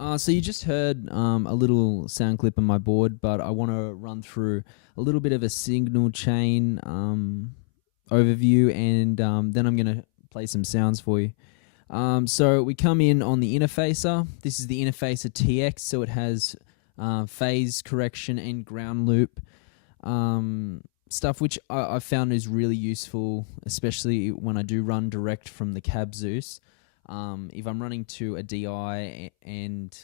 So you just heard a little sound clip on my board, but I want to run through a little bit of a signal chain overview, and then I'm going to play some sounds for you. So we come in on the interfacer. This is the interfacer TX, so it has phase correction and ground loop stuff, which I found is really useful, especially when I do run direct from the cab Zeus. If I'm running to a DI and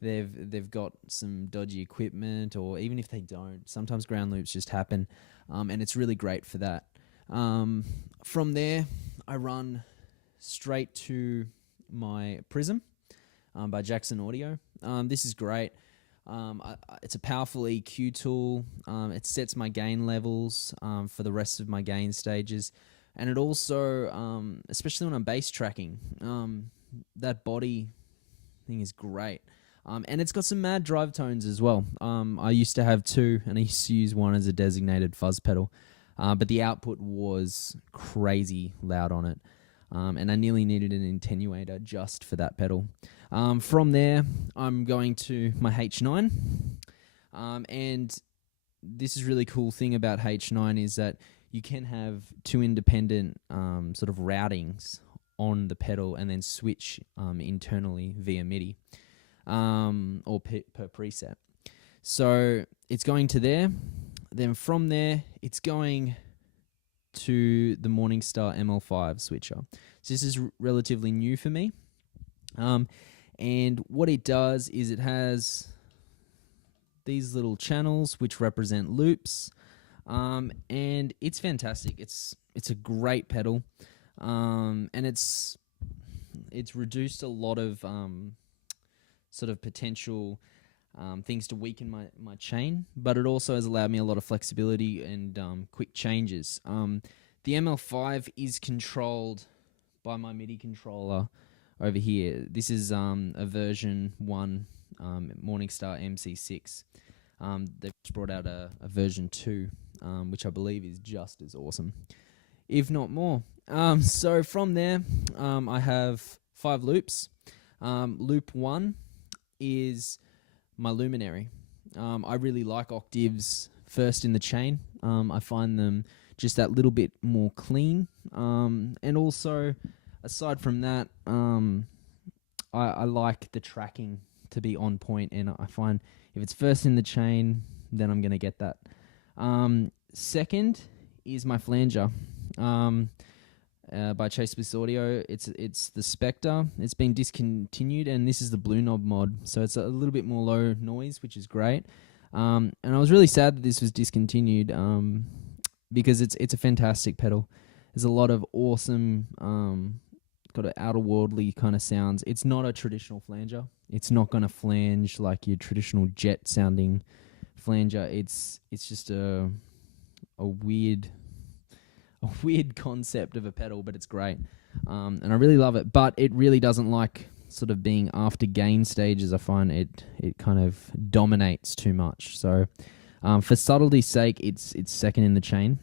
they've got some dodgy equipment, or even if they don't, sometimes ground loops just happen, and it's really great for that. From there, I run straight to my Prism by Jackson Audio. This is great. It's a powerful EQ tool. It sets my gain levels for the rest of my gain stages. And it also, especially when I'm bass tracking, that body thing is great. And it's got some mad drive tones as well. I used to have two, and I used to use one as a designated fuzz pedal. But the output was crazy loud on it. And I nearly needed an attenuator just for that pedal. From there, I'm going to my H9. And this is really cool thing about H9 is that you can have two independent sort of routings on the pedal and then switch internally via MIDI or per preset. So it's going to there. Then from there, it's going to the Morningstar ML5 switcher. So this is relatively new for me. And what it does is it has these little channels which represent loops. And it's fantastic. It's a great pedal, and it's reduced a lot of sort of potential things to weaken my chain, but it also has allowed me a lot of flexibility and quick changes. The ML5 is controlled by my MIDI controller over here. This is a version 1 Morningstar MC6. They've just brought out a version 2. Which I believe is just as awesome, if not more. So from there, I have 5 loops. Loop 1 is my luminary. I really like octaves first in the chain. I find them just that little bit more clean. And also, aside from that, I like the tracking to be on point, and I find if it's first in the chain, then I'm going to get that. Second is my flanger by Chase Bliss Audio. It's the Spectre. It's been discontinued, and this is the Blue Knob mod, so it's a little bit more low noise, which is great. And I was really sad that this was discontinued because it's a fantastic pedal. There's a lot of awesome got an outer-worldly kind of sounds. It's not a traditional flanger. It's not going to flange like your traditional jet-sounding flanger. It's just a weird concept of a pedal, but it's great. And I really love it, but it really doesn't like sort of being after gain stages. I find it kind of dominates too much. So for subtlety's sake, it's second in the chain.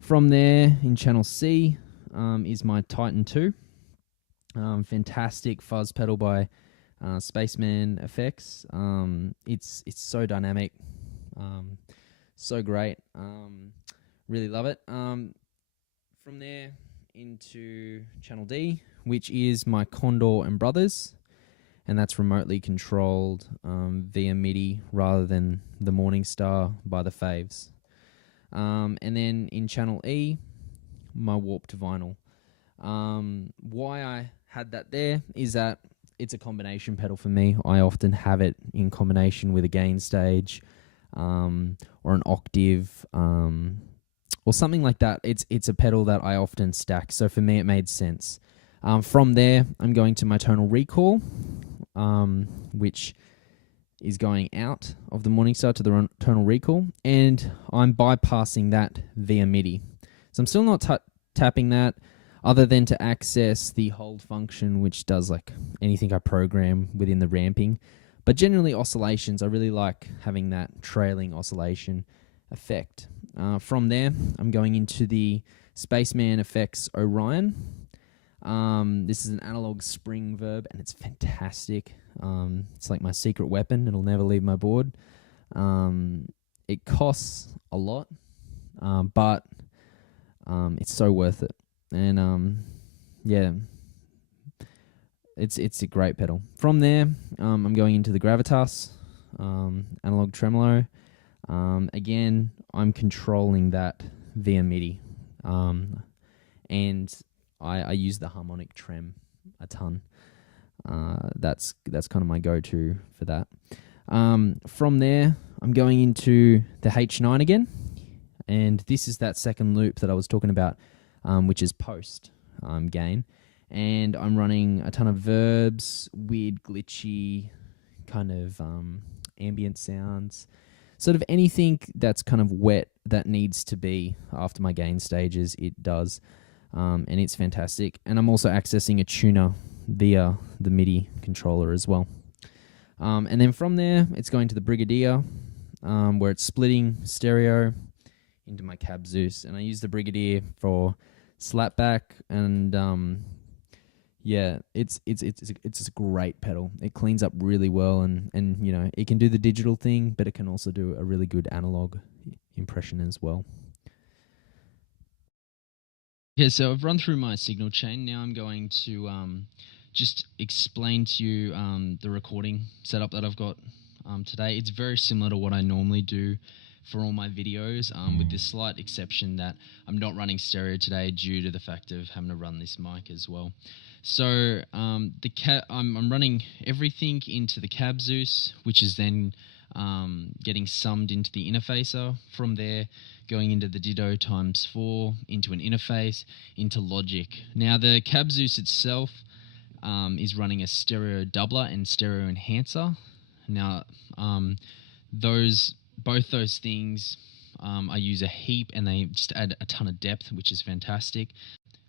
From there, in channel C, is my Titan 2. Fantastic fuzz pedal by Spaceman Effects. It's so dynamic, so great. Really love it. From there into channel D, which is my Condor and Brothers, and that's remotely controlled via MIDI rather than the Morningstar by the Faves. And then in channel E, my Warped Vinyl. Why I had that there is that it's a combination pedal for me. I often have it in combination with a gain stage or an octave or something like that. It's a pedal that I often stack, so for me it made sense. From there, I'm going to my tonal recall, which is going out of the Morningstar to the tonal recall, and I'm bypassing that via MIDI. So I'm still not tapping that, other than to access the hold function, which does like anything I program within the ramping. But generally oscillations, I really like having that trailing oscillation effect. From there, I'm going into the Spaceman Effects Orion. This is an analog spring verb, and it's fantastic. It's like my secret weapon. It'll never leave my board. It costs a lot, but it's so worth it. And yeah, it's a great pedal. From there, I'm going into the Gravitas analog tremolo. Again, I'm controlling that via MIDI, and I use the harmonic trem a ton. That's kind of my go-to for that. From there, I'm going into the H9 again, and this is that second loop that I was talking about, which is post gain, and I'm running a ton of verbs, weird, glitchy, kind of ambient sounds, sort of anything that's kind of wet that needs to be after my gain stages, it does, and it's fantastic. And I'm also accessing a tuner via the MIDI controller as well. And then from there, it's going to the Brigadier, where it's splitting stereo into my Cab Zeus, and I use the Brigadier for slapback, and yeah, it's a great pedal. It cleans up really well, and you know, it can do the digital thing, but it can also do a really good analog impression as well. Okay, so I've run through my signal chain. Now I'm going to just explain to you the recording setup that I've got today. It's very similar to what I normally do for all my videos, with this slight exception that I'm not running stereo today due to the fact of having to run this mic as well. So I'm running everything into the Cab Zeus, which is then getting summed into the interfacer. From there, going into the Ditto times 4, into an interface, into Logic. Now the Cab Zeus itself is running a stereo doubler and stereo enhancer. Now both those things I use a heap, and they just add a ton of depth, which is fantastic.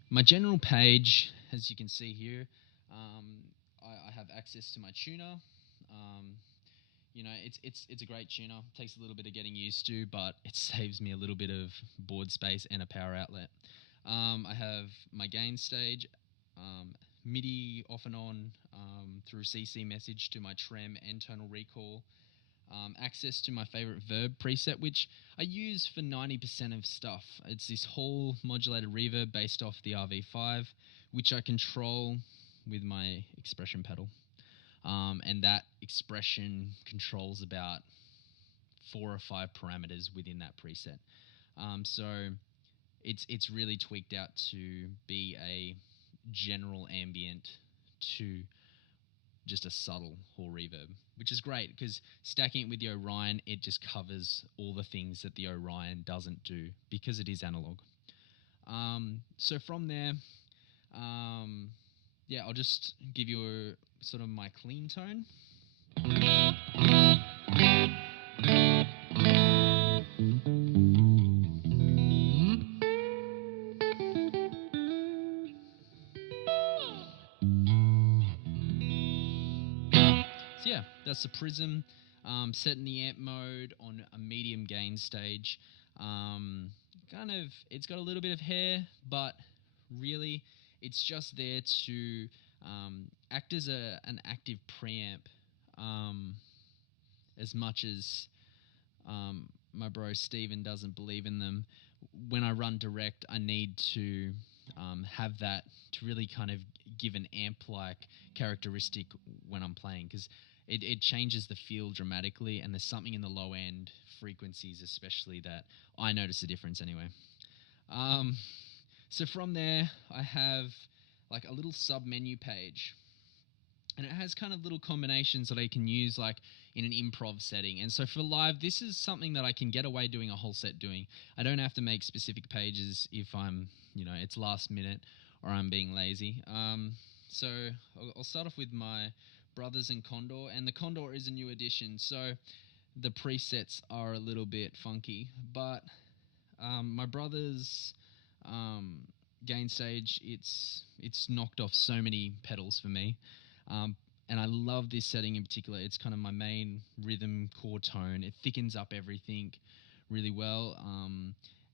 My general page, as you can see here, I have access to my tuner. You know, it's a great tuner. It takes a little bit of getting used to, but it saves me a little bit of board space and a power outlet. I have my gain stage, MIDI off and on through CC message to my trem and tonal recall. Access to my favorite verb preset, which I use for 90% of stuff. It's this whole modulated reverb based off the RV5, which I control with my expression pedal. And that expression controls about 4 or 5 parameters within that preset. So it's really tweaked out to be a general ambient to just a subtle hall reverb, which is great because stacking it with the Orion, it just covers all the things that the Orion doesn't do because it is analog. So from there, yeah, I'll just give you a sort of my clean tone. So yeah, that's the Prism, set in the amp mode on a medium gain stage. It's got a little bit of hair, but really it's just there to act as an active preamp, as much as my bro Steven doesn't believe in them. When I run direct, I need to have that to really kind of give an amp-like characteristic when I'm playing, because it changes the feel dramatically, and there's something in the low end frequencies especially that I notice a difference anyway. So from there, I have like a little sub-menu page, and it has kind of little combinations that I can use like in an improv setting. And so for live, this is something that I can get away doing a whole set doing. I don't have to make specific pages if I'm, it's last minute or I'm being lazy. So I'll start off with my Brothers and Condor, and the Condor is a new addition, so the presets are a little bit funky, but my Brothers gain stage, it's knocked off so many pedals for me. And I love this setting in particular. It's kind of my main rhythm core tone. It thickens up everything really well.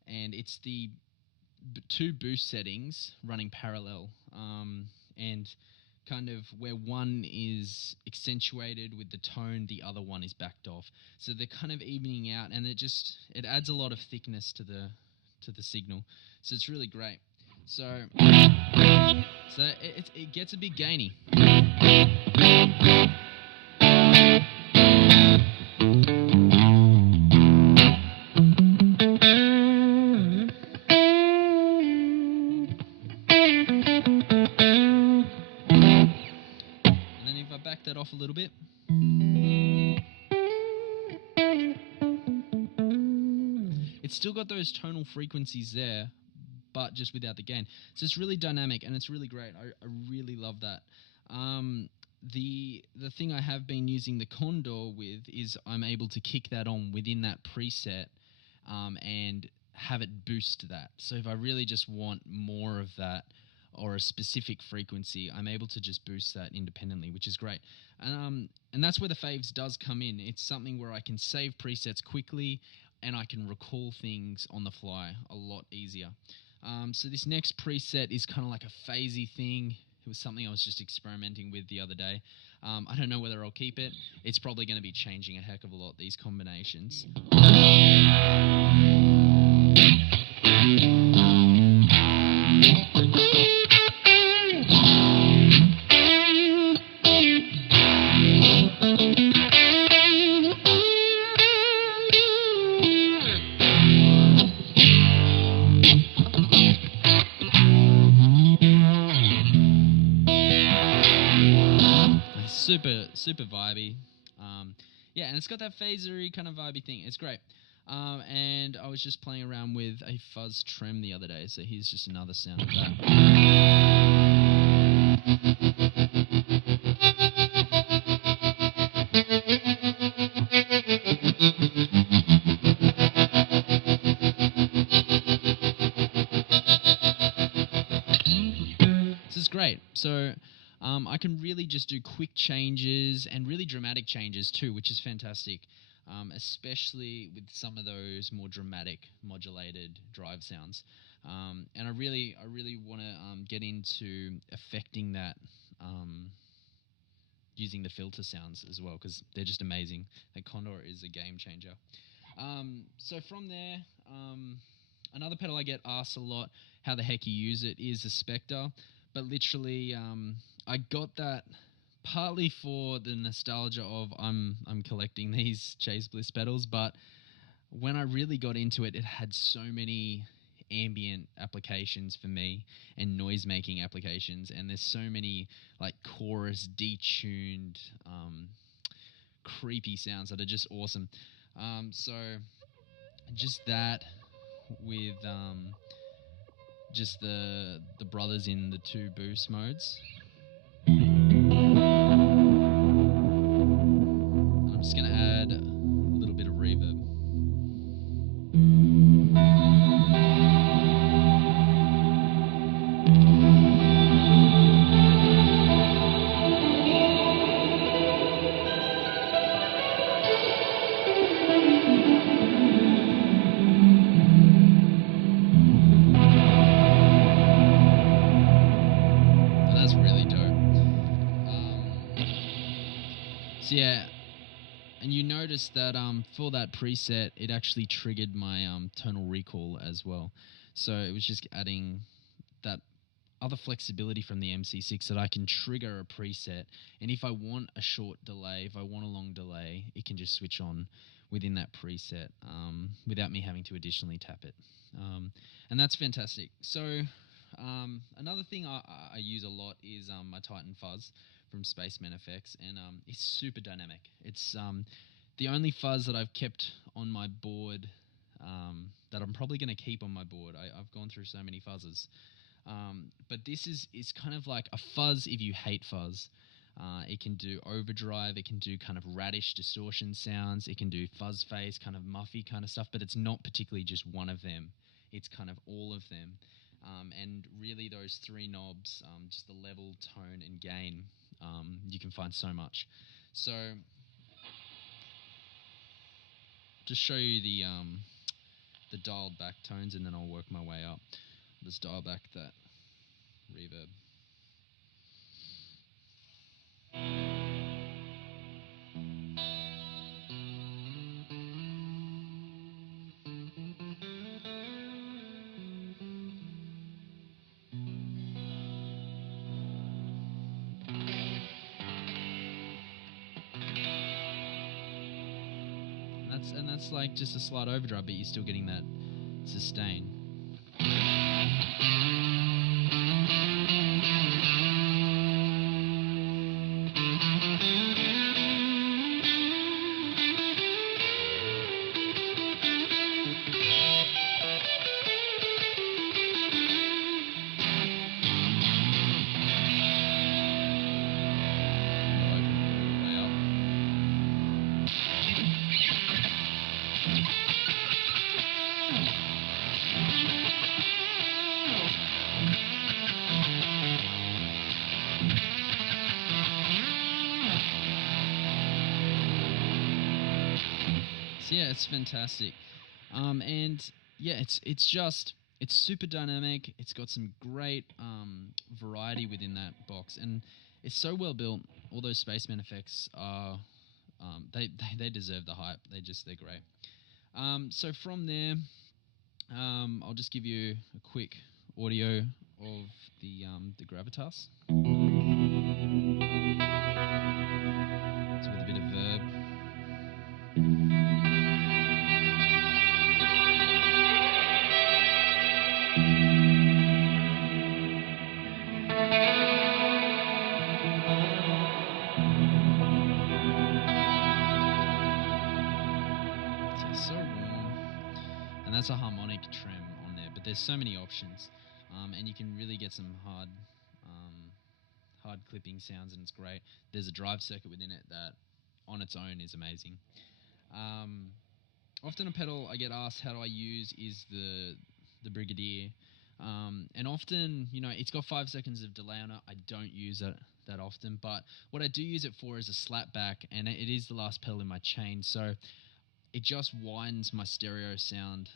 And it's the two boost settings running parallel, and kind of where one is accentuated with the tone, the other one is backed off. So they're kind of evening out, and it adds a lot of thickness to the signal. So it's really great. So it gets a bit gainy. And then if I back that off a little bit, it's still got those tonal frequencies there, but just without the gain. So it's really dynamic, and it's really great. I really love that. The thing I have been using the Condor with is I'm able to kick that on within that preset, and have it boost that. So if I really just want more of that or a specific frequency, I'm able to just boost that independently, which is great. And that's where the Faves does come in. It's something where I can save presets quickly, and I can recall things on the fly a lot easier. So this next preset is kind of like a phasey thing. It was something I was just experimenting with the other day. I don't know whether I'll keep it. It's probably going to be changing a heck of a lot, these combinations. Super vibey. Yeah, and it's got that phasery kind of vibey thing. It's great. And I was just playing around with a fuzz trem the other day, so here's just another sound of that. This is great. So I can really just do quick changes and really dramatic changes too, which is fantastic, especially with some of those more dramatic modulated drive sounds. And I really want to get into affecting that using the filter sounds as well, because they're just amazing. The Condor is a game changer. So from there, another pedal I get asked a lot how the heck you use it is the Spectre. But literally, I got that partly for the nostalgia of I'm collecting these Chase Bliss pedals, but when I really got into it, it had so many ambient applications for me and noise making applications, and there's so many like chorus detuned creepy sounds that are just awesome. So just that with just the brothers in the two boost modes. And I'm just going to add a little bit of reverb. So yeah, and you notice that for that preset, it actually triggered my tonal recall as well. So it was just adding that other flexibility from the MC6 that I can trigger a preset, and if I want a short delay, if I want a long delay, it can just switch on within that preset without me having to additionally tap it. And that's fantastic. So another thing I use a lot is my Titan Fuzz from Spaceman Effects, and it's super dynamic. It's the only fuzz that I've kept on my board that I'm probably going to keep on my board. I've gone through so many fuzzes. But this is kind of like a fuzz if you hate fuzz. It can do overdrive, it can do kind of radish distortion sounds, it can do fuzz phase, kind of muffy kind of stuff, but it's not particularly just one of them. It's kind of all of them. And really those three knobs, just the level, tone, and gain, you can find so much. So just show you the dialed back tones, and then I'll work my way up. Let's dial back that reverb. And that's like just a slight overdrive, but you're still getting that sustain. So yeah, it's fantastic, and yeah, it's super dynamic. It's got some great variety within that box, and it's so well built. All those Spaceman effects are they deserve the hype. They're great. So from there, I'll just give you a quick audio of the Gravitas. It's with a bit of verb. It's so warm, and that's a harmonic trem on there. But there's so many options, and you can really get some hard clipping sounds, and it's great. There's a drive circuit within it that, on its own, is amazing. Often a pedal I get asked how do I use is the Brigadier, and often it's got 5 seconds of delay on it. I don't use it that often, but what I do use it for is a slap back, and it is the last pedal in my chain, so it just widens my stereo sound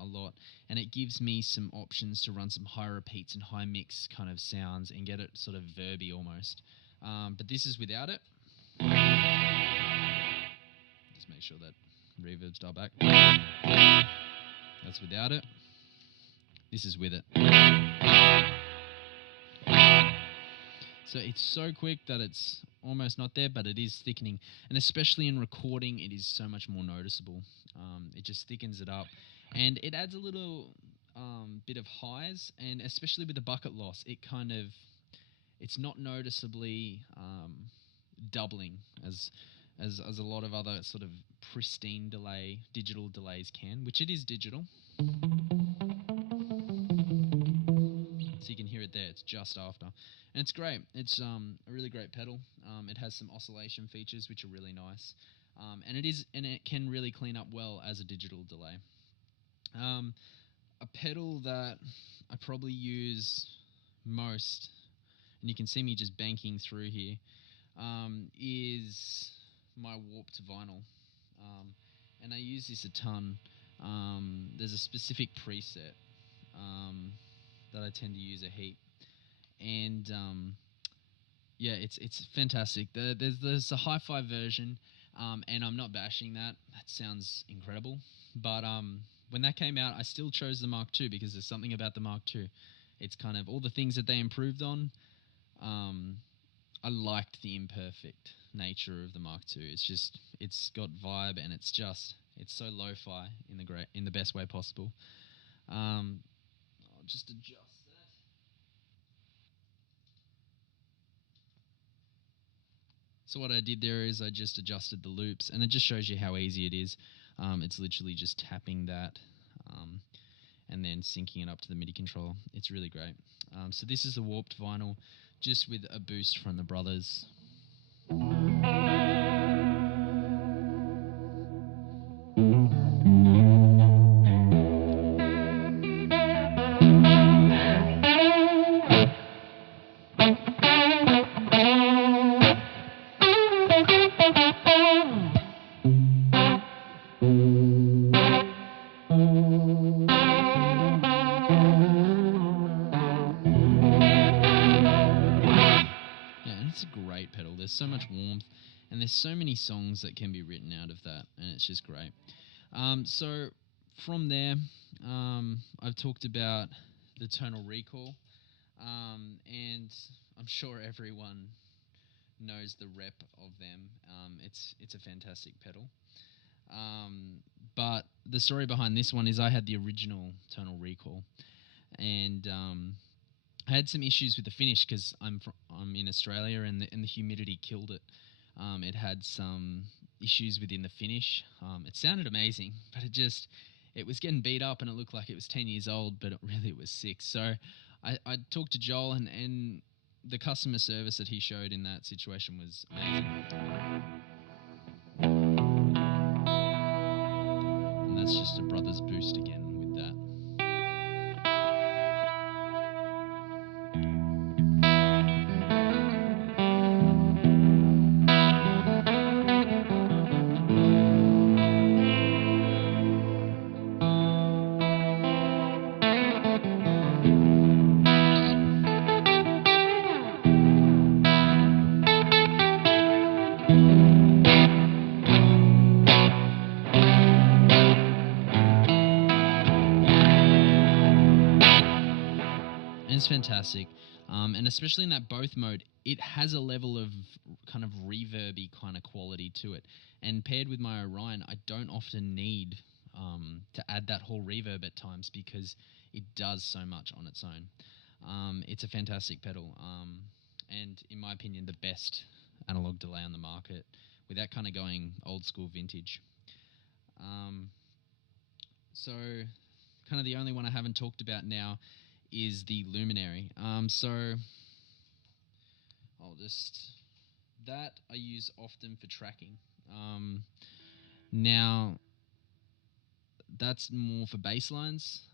a lot, and it gives me some options to run some high repeats and high mix kind of sounds and get it sort of verby almost. But this is without it. Just make sure that reverb's dialed back. That's without it. This is with it. So it's so quick that it's almost not there, but it is thickening. And especially in recording, it is so much more noticeable. It just thickens it up. And it adds a little bit of highs, and especially with the bucket loss, it's not noticeably doubling as a lot of other sort of pristine digital delays can, which it is digital. So you can hear it there. It's just after, and it's great. It's a really great pedal. It has some oscillation features which are really nice, and it can really clean up well as a digital delay. A pedal that I probably use most, and you can see me just banking through here, is my warped vinyl, and I use this a ton. There's a specific preset that I tend to use a heap, and yeah, it's fantastic. There's a hi-fi version, and I'm not bashing that. That sounds incredible, but when that came out, I still chose the Mark II because there's something about the Mark II. It's kind of all the things that they improved on. I liked the imperfect nature of the Mark II. It's got vibe, and it's so lo-fi in the best way possible. I'll just adjust that. So what I did there is I just adjusted the loops, and it just shows you how easy it is. It's literally just tapping that and then syncing it up to the MIDI controller. It's really great. So this is the warped vinyl, just with a boost from the brothers. there's so many songs that can be written out of that, and it's just great. So from there, I've talked about the tonal recall, and I'm sure everyone knows the rep of them. It's a fantastic pedal. But the story behind this one is I had the original tonal recall, and I had some issues with the finish because I'm in Australia, and the humidity killed it. It had some issues within the finish. It sounded amazing, but it was getting beat up, and it looked like it was 10 years old, but it was 6. So I talked to Joel, and the customer service that he showed in that situation was amazing. And that's just a brother's boost again with that. And it's fantastic. And especially in that both mode, it has a level of kind of reverby kind of quality to it. And paired with my Orion, I don't often need to add that whole reverb at times because it does so much on its own. It's a fantastic pedal, and in my opinion, the best analog delay on the market without kind of going old school vintage. So kind of the only one I haven't talked about now is the Luminary. So that I use often for tracking. Now that's more for bass lines.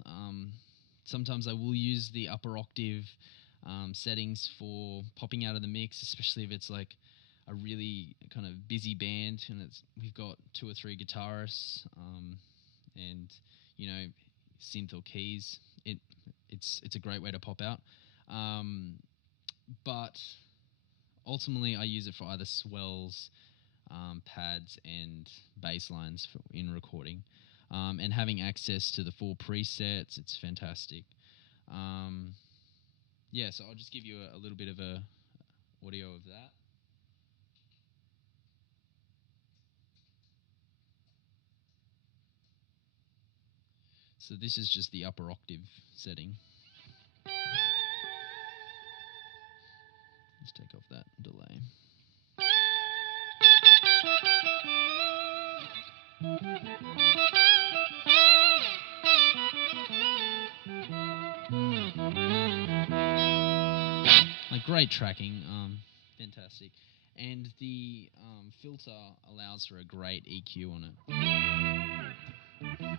Sometimes I will use the upper octave settings for popping out of the mix, especially if it's like a really kind of busy band and we've got 2 or 3 guitarists and synth or keys. It's a great way to pop out, but ultimately I use it for either swells, pads, and bass lines in recording, and having access to the 4 presets. It's fantastic. So I'll just give you a little bit of a audio of that. So this is just the upper octave setting. Let's take off that delay. Like great tracking, fantastic. And the filter allows for a great EQ on it. Like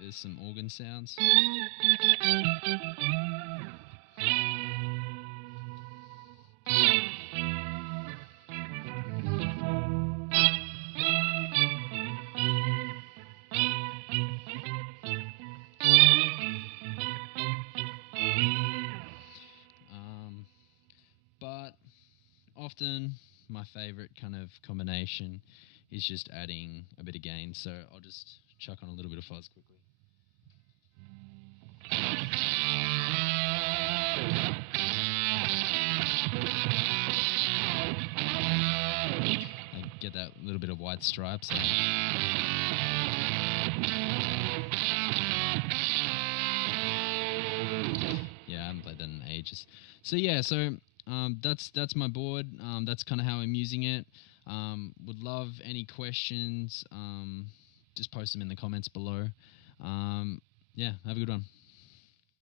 there's some organ sounds. But often my favorite kind of combination is just adding a bit of gain. So I'll just chuck on a little bit of fuzz quickly. I get that little bit of white stripes. Yeah, I haven't played that in ages. So that's my board. That's kind of how I'm using it. Would love any questions. Just post them in the comments below. Have a good one.